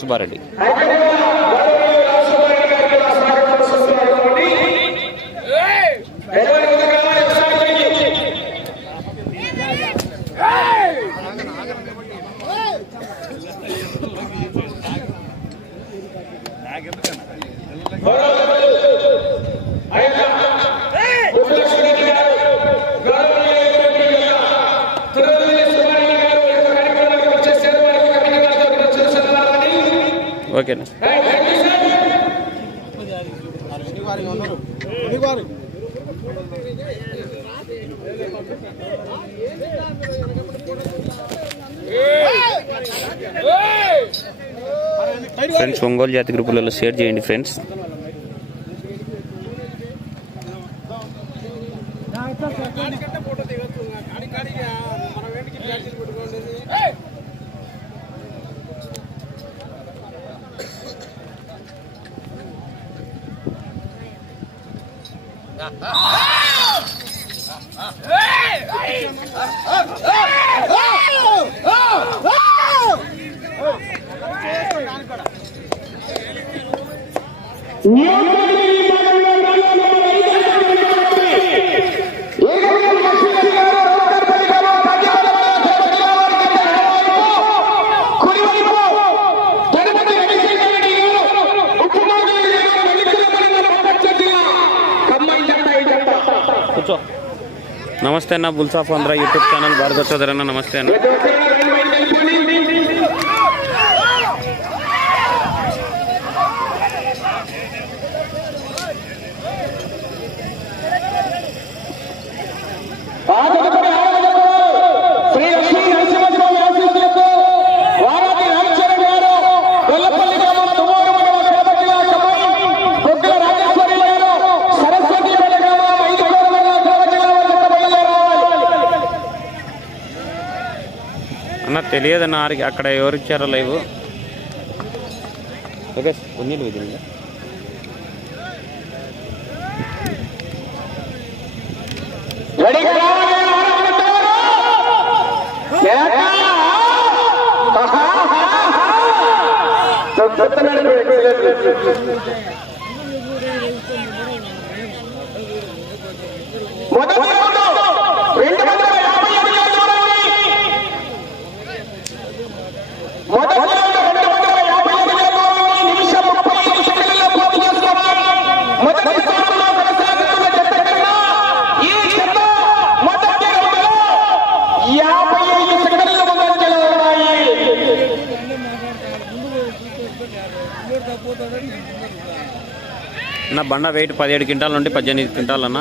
సుబ్బారెడ్డి. ఓకేనా ఫ్రెండ్స్ ఒంగోలు జాతి గ్రూపులలో షేర్ చేయండి ఫ్రెండ్స్ కూర్చో నమస్తే అన్న బుల్సాఫ్ ఆంధ్ర యూట్యూబ్ ఛానల్ భార్గవ చౌదరి అన్న నమస్తే అన్న. శ్రీ తెలియదన్న ఆరికి అక్కడ ఎవరు ఇచ్చారో లైవ్. ఓకే ఉన్నీళ్ళు విధంగా! చెప్తున్నాడు మొదటి రౌండ్ రెండు వందల యాభై అడుగుల దూరాన్ని మొదటి రౌండ్ రెండు వందల యాభై అడుగుల దూరాన్ని నిమిషం ముప్పై ఐదు సెకండ్లలో పూర్తి చేసుకోవాలి మొదటి స్థానంలో కొనసాగుతున్న జత కన్నా ఈ జత మొదటి రౌండ్లో యాభై ఐదు సెకండ్ల ముందంజలో ఉన్నాయి నా బండ వెయిట్ పదిహేడు క్వింటాల నుండి పద్దెనిమిది క్వింటాల్ అన్న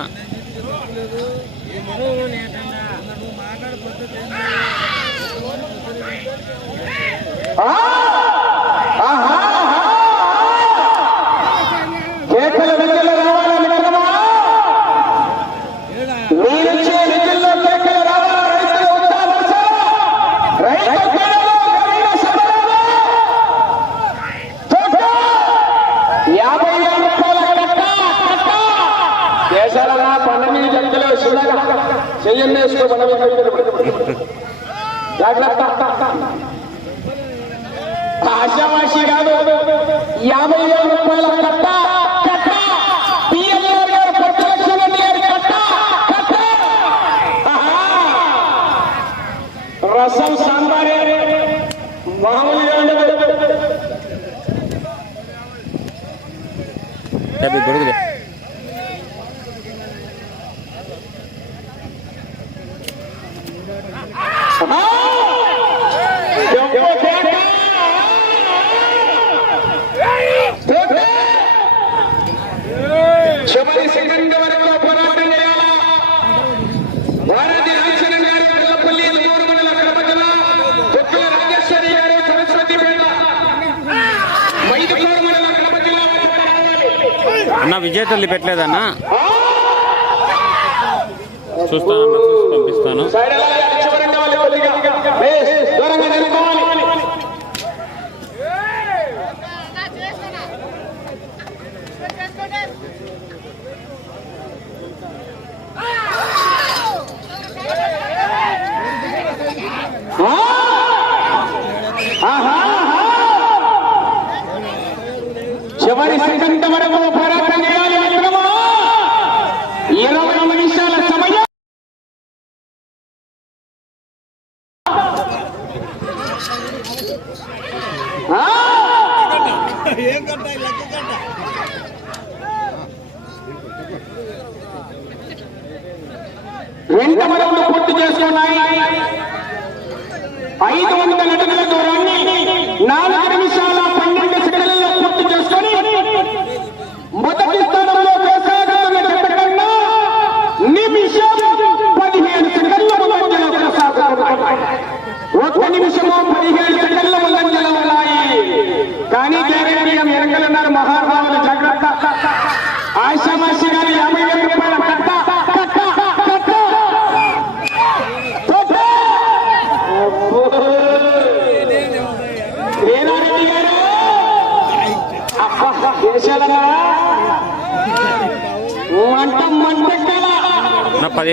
చెయ్యండి జాగ్రత్త. ఆశావాసి కాదు. యాభై వేల రూపాయల కట్ట. రసం సాంబారే. మామూలుగా ఉండదు చివరి అన్న విజయ తల్లి పెట్టలేదన్నా? చూస్తాను పంపిస్తాను. agora eu vou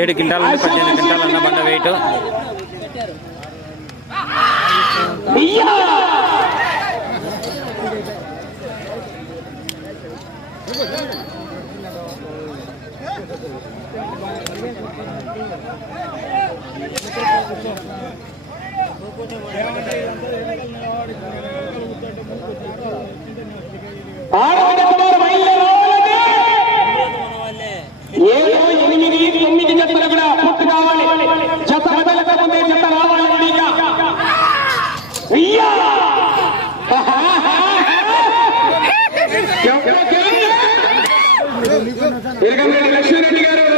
పదిహేడు క్వింటాల నుండి పద్దెనిమిది క్వింటాల అన్న బండ వెయిట్. ఆడపిల్ల ఇరగమేడి లక్ష్మీరెడ్డి గారు.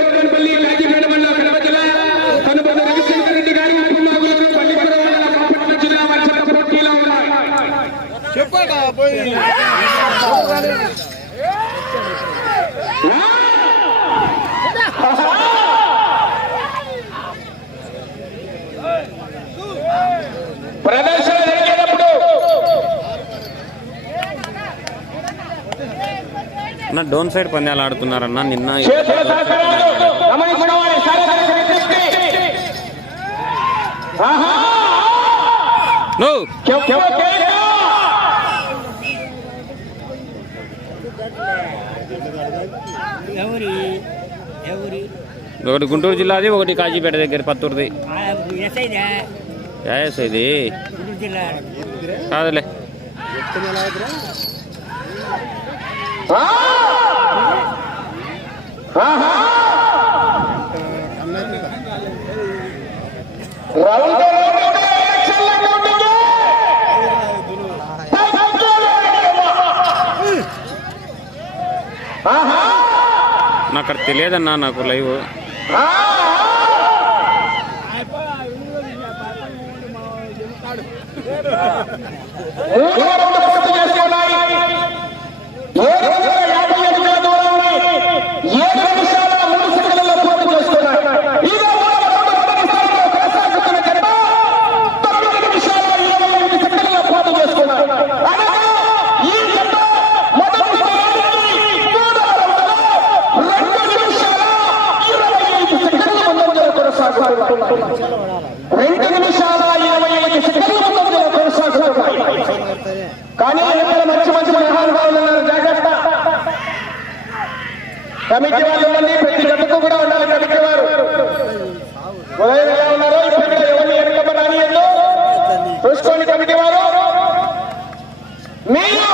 అన్న డోన్ సైడ్ పందాలు ఆడుతున్నారన్న నిన్న ఒకటి గుంటూరు జిల్లాది ఒకటి కాజీపేట దగ్గర పత్తూరుది. ఇది కాదులే. నాకు అది తెలియదన్నా నాకు లైవ్. అయిపోయి కమిటీ వాళ్ళు ఉండండి ప్రతి గట్టుకు కూడా ఉండాలి కమిటీ వారు. ఎలా ఉన్నారో చూసుకోండి కమిటీ వారు. మీరు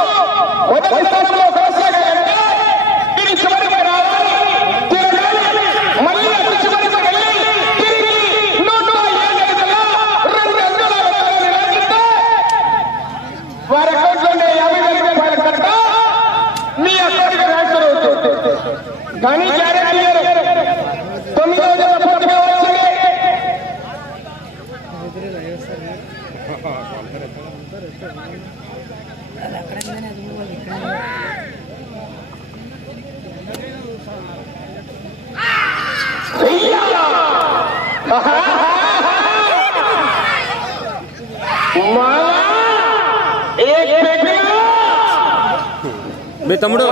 మంచినీళ్ళు వేస్తారు. మీ తమ్ముడు.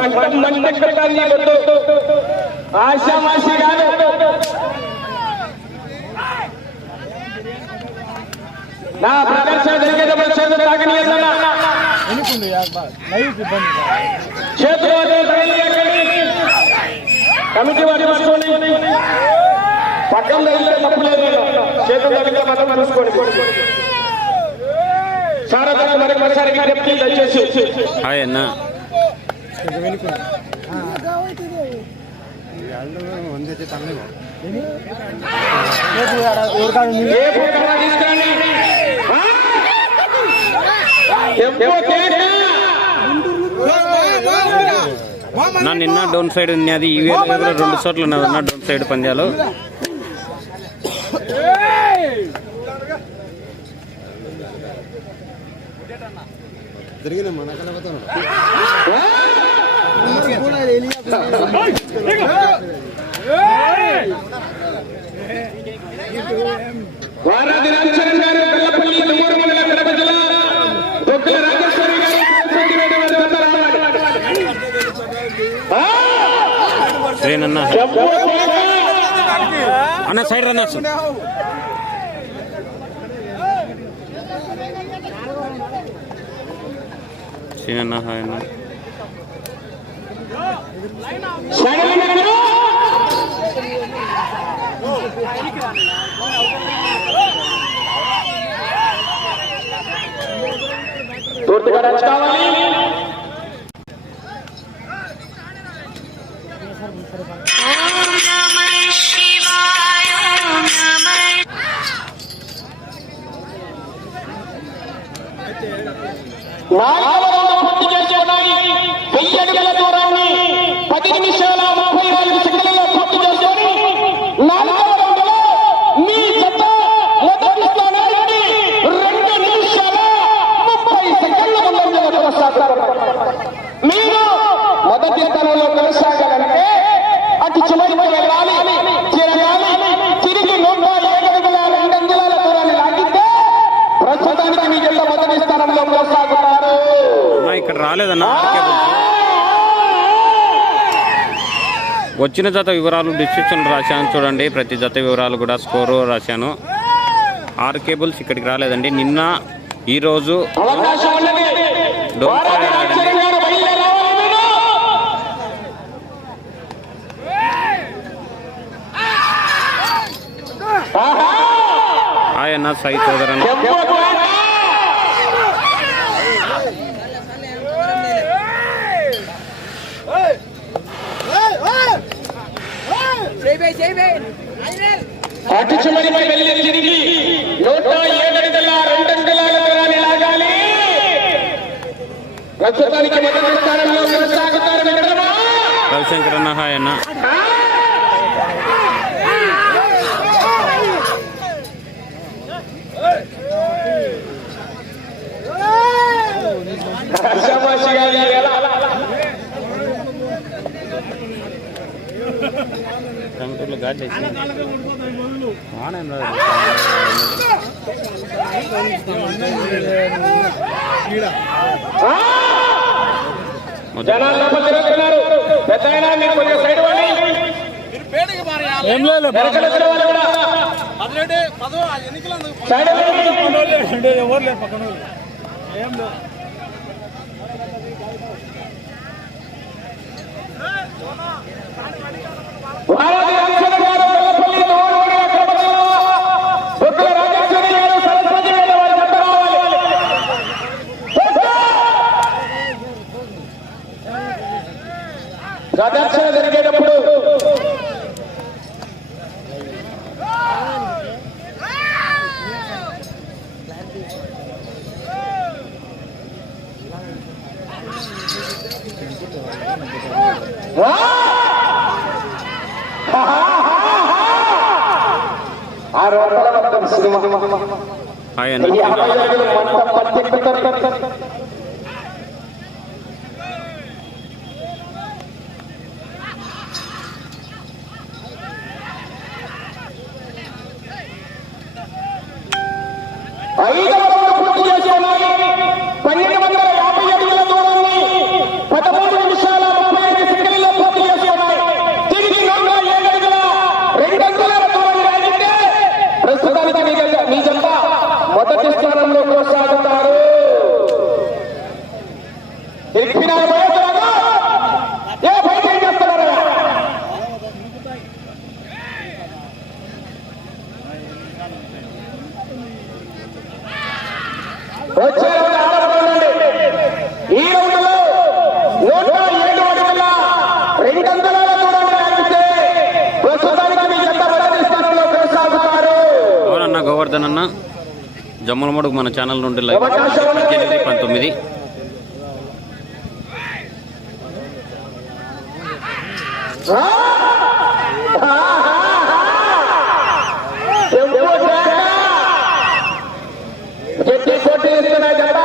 ఆశామాషి కాదు నా ప్రదర్శన జరిగేటప్పుడు చేతులు తాకనీయదన్నా చేతులు వదిలి తగిలియకండి. కమిటీ వారి చూసుకోండి పక్కన తగిలితే తప్పు లేదు చేతులు తగిలితే మాత్రం చూసుకోండి. సారథి మరి మరోసారి విజ్ఞప్తి దయచేసి. హాయ్ అన్న ఏ ఫోటో తీసుకురండి ఆ? నా నిన్న డౌన్ సైడ్ ఉన్నది ఈ వేళ రెండు చోట్ల నా డౌన్ సైడ్ పంద్యాలు. జరిగిన మన కలవతాను వారాది రామచరణ్ గారు పిల్లపల్లి తుమ్మూరు మండలం కడప జిల్లా దొక్కల రాజేశ్వరి గారు తిరుపతి వేద అన్న. సైడ్ రన్న. శ్రీనన్న హాయ్ అన్న పూర్తిగా రచ్చ కావాలి. నాలుగవ వెయ్యి అడుగుల పది నిమిషాల ముప్పై నాలుగు సెకండ్లలో పూర్తి చేసుకొని నాలుగవ రౌండ్లో మీ జత మొదటి స్థానానికి రెండు నిమిషాల ముప్పై సెకండ్ల ముందంజలో కొనసాగుతారు మీరు మొదటి స్థానంలో కొనసాగాలంటే అటు చివరికి వెళ్ళాలి తిరగాలి తిరిగి నూట ఏడు అడుగుల రెండు అంగుళాల దూరాన్ని లాగితే ప్రస్తుతానికి మీ జత మొదటి స్థానంలో కొనసాగుతారు అన్న బుల్స్. వచ్చిన జత వివరాలు డిస్క్రిప్షన్ రాశాను. చూడండి ప్రతి జత వివరాలు కూడా స్కోరు రాశాను. ఆరు కేబుల్స్ ఇక్కడికి రాలేదండి. నిన్న ఈరోజు అవకాశం ఉన్నది. డోంట్ వారాది వరీ ఆడండి. రామచంద్ర గారు బయలుదేరాలి మీరు. ఆహా! హాయ్ అన్న సాయి సోదరన్న ఎవ్వరు ఆట! అటు చివరికి వెళ్ళి తిరిగి నూట ఏడడుగుల రెండు అంగుళాల దూరాన్ని లాగాలి. ప్రస్తుతానికి మొదటి స్థానంలో కొనసాగుతారు మిత్రమా రవిశంకర్ అన్న హాయ్ అన్న. జనాలు తిరుగుతున్నారు పెద్ద మీరు కొంచెం సైడ్ వాళ్ళు వెనకాల వచ్చిన వాళ్ళు కూడా. సైడ్ అవ్వండి. వారాది రామచంద్ర గారు బెల్లపల్లి తోడుగొండ కడప జిల్లా. బొక్కల రాజేశ్వరి గారు సరస్వతి వేద వారి జత రావాలి. ప్రదర్శన జరిగేటప్పుడు ఆ రోజుల మొత్తం సినిమా హాయ్ అన్న ఈ యాభై అడుగులు మొత్తం పట్టెక్కుతారు వచ్చే రౌండ్ ఆడబడుతుందండి ఈ రౌండ్లో నూట ఏడు అడుగుల రెండు అంతరాల దూరాన్ని లాగితే ప్రస్తుతానికి మీ జత మొదటి స్థానంలో కొనసాగుతారు అవునన్న గోవర్ధన్ అన్న జమ్మలమడుగు మన ఛానల్ నుండి లైవ్ పద్దెనిమిది పంతొమ్మిది Ah శాఖ. గట్టి పోటీ ఇస్తున్న జత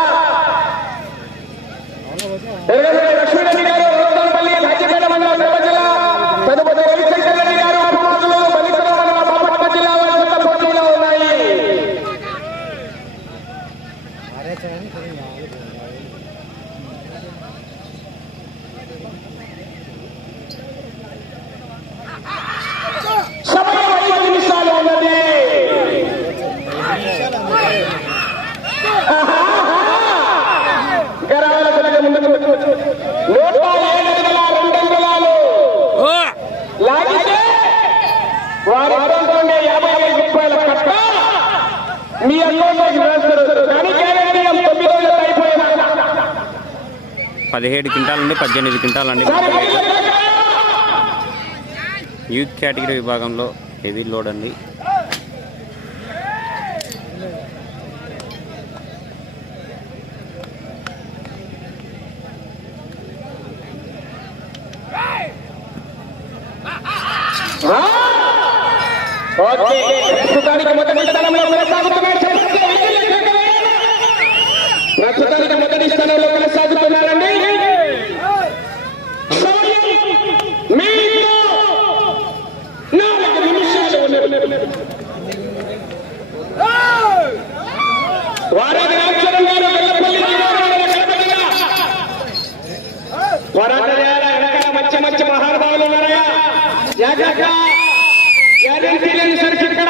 ఎర్రగడ్డ లక్ష్మీరెడ్డి గారు రోడ్డంపల్లి రాజపేట మండలం కడప జిల్లా తదుపరి రవిశంకర్ రెడ్డి గారు కుమారులు బలికల మండలం బాపట్ల జిల్లా వారి జత పోటీలో ఉన్నాయి సమయం ఐదు నిమిషాలు ఉన్నది ఇంకా రావాలి పిల్లగా ముందుకు నూట ఏడు అడుగుల రెండు అంగుళాలు లాగితే వారి అకౌంట్లో ఉండే యాభై ఐదు రూపాయల కట్ట మీ అకౌంట్లోకి వేస్తారు కానీ కేవలం తొమ్మిది రోజులు అయిపోయినా పదిహేడు క్వింటాల్ నుండి పద్దెనిమిది క్వింటాల్ అండి. యూత్ కేటగిరీ విభాగంలో హెవీ లోడ్ అండి. ప్రస్తుతానికి మొదటి స్థానంలో కొనసాగుతున్నారు నాలుగు నిమిషాలు వారాది రామచరణ్ గారు వెల్లపల్లి మహానుభావులు ఉన్నారయ్యా జాగ్రత్త గ్యారెంటీ లేని సరికి ఇక్కడ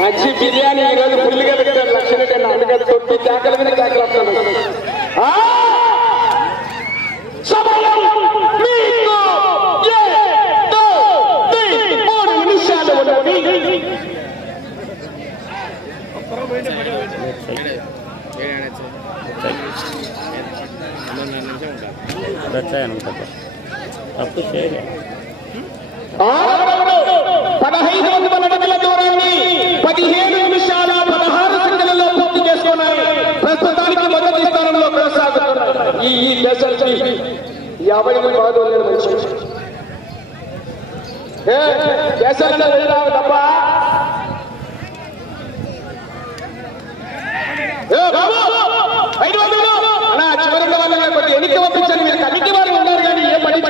మంచి బిర్యానీ ఈ రోజు పుల్లిగా పెట్టారు. లక్ష్మీ కన్నా అందుకని తొట్టి చాకల మీద చాకలు వస్తాను. తప్పు పదహైదు మంది పదిహేడు నిమిషాల పదహారు సెకండ్లలో పూర్తి చేసుకున్నాయి. ప్రస్తుతానికి మొదటి స్థానంలో కొనసాగుతున్నారు ఈ ఈ దేశానికి యాభై బాధోలేని మనిషి ఏ దేశాలలో వెళ్ళావు తప్ప? చివరిగా వాళ్ళని కొద్దిగా ఎన్నిక పంపించండి మీరు కమిటీ వారు ఉన్నారు కానీ ఏ పని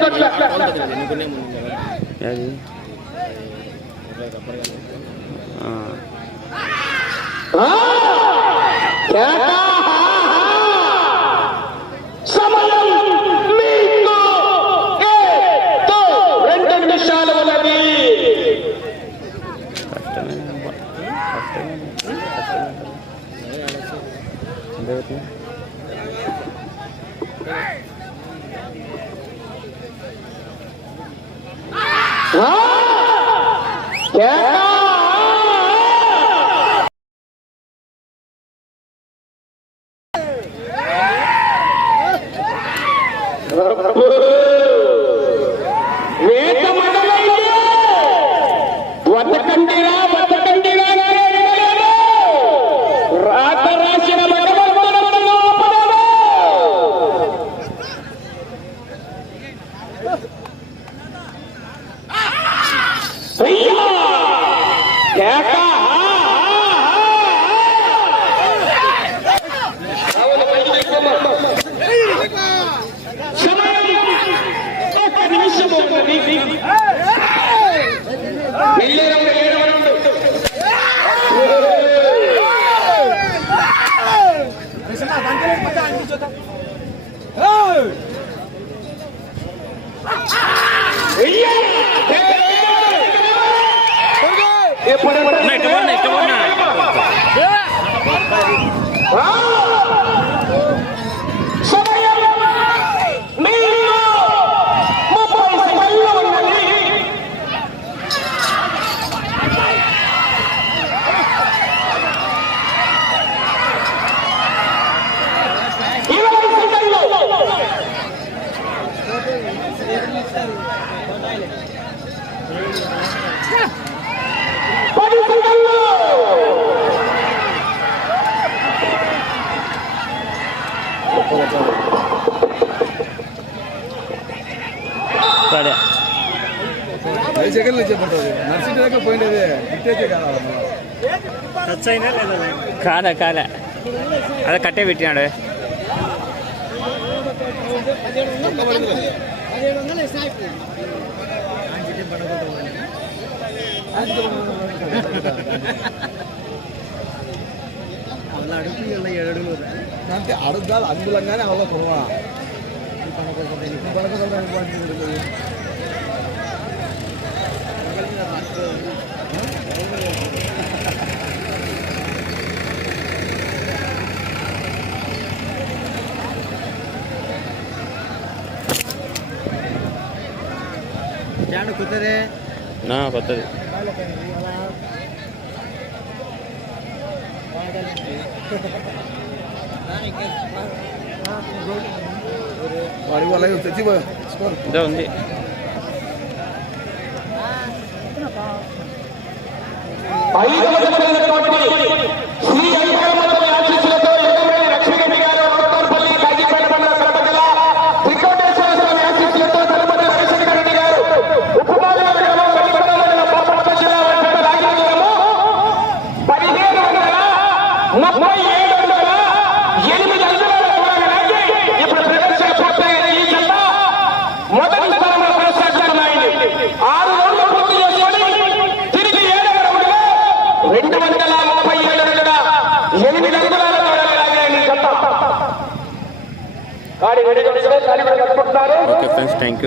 సమయం మీకు రెండు నిమిషాలు ఉన్నది. వచ్చాయినా లేదా కాదా కాదా అదే కట్టే పెట్టినాడు అంటే అడుగుదాలు అందులంగానే అవ్వకూడదు కొత్తది వాడికి అలాగే తెచ్చి ఉంది.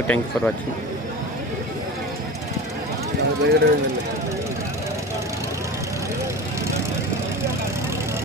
thank for watching.